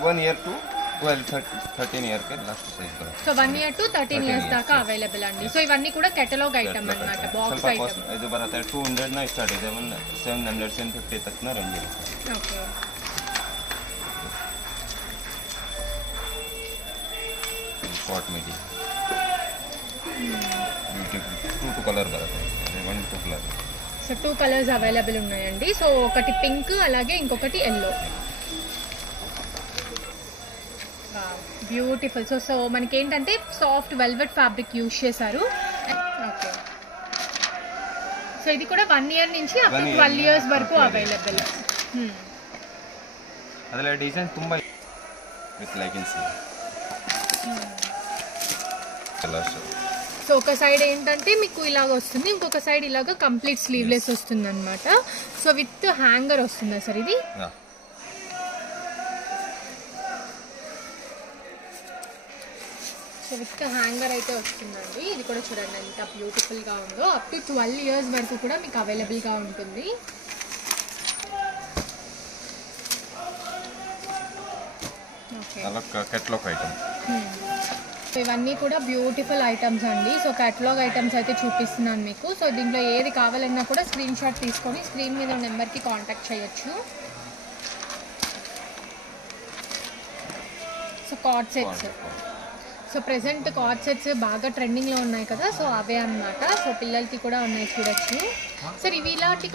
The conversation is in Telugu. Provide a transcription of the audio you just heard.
1 year to 13 year के लास्ट साइज का. So 1 year to 13 years దాకా అవైలబుల్ అండి. సో ఇవన్నీ కూడా కేటలాగ్ ఐటమ్ అన్నమాట, బాక్స్ ఐటమ్. ಇದು ಬರುತ್ತೆ 200 ನ ಸ್ಟಾರ್ಟ್ ಇದೆ, 700 750 तक ना ರೇಂಜ್ ಇರುತ್ತೆ. Okay. Short midi beautiful 2 colour బರುತ್ತೆ, 1 2 కలర్. సో 2 కలర్స్ అవైలబుల్ ఉన్నాయండి. సో ఒకటి పింక్ అలాగే ఇంకొకటి ఎల్లో. బ్యూటిఫుల్. సో మనకి ఏంటంటే సాఫ్ట్ వెల్వెట్ ఫ్యాబ్రిక్ యూజ్ చేశారు. ఓకే. సో ఇది కూడా 1 ఇయర్ నుంచి అప్ టు 12 ఇయర్స్ వరకు అవైలబుల్. ಅದರ ಡಿಸೈನ್ ತುಂಬಾ ವಿತ್ ಲೈಕಿನ್ಸ್ కలర్స్. సో ఒక సైడ్ ఏంటంటే మీకు ఇలాగ వస్తుంది, ఇంకొక సైడ్ ఇలాగ కంప్లీట్ స్లీవ్లెస్ వస్తుంది అనమాట. సో విత్ హ్యాంగర్ వస్తుందా సార్ ఇది? సో విత్ హ్యాంగర్ అయితే వస్తుందండి. ఇది కూడా చూడండి ఎంత బ్యూటిఫుల్ గా ఉందో. అప్ టు 12 ఇయర్స్ వరకు కూడా మీకు అవైలబుల్ గా ఉంటుంది. Catalogue item. సో ఇవన్నీ కూడా బ్యూటిఫుల్ ఐటమ్స్ అండి. సో కేటలాగ్ ఐటమ్స్ అయితే చూపిస్తున్నాను మీకు. సో దీంట్లో ఏది కావాలన్నా కూడా స్క్రీన్ షాట్ తీసుకొని స్క్రీన్ మీద నెంబర్కి కాంటాక్ట్ చేయొచ్చు. So card sets. So present card sets బాగా ట్రెండింగ్లో ఉన్నాయి కదా, సో అవే అన్నమాట. సో పిల్లలకి కూడా ఉన్నాయి, చూడొచ్చు. సార్ ఇవి ఇలాంటి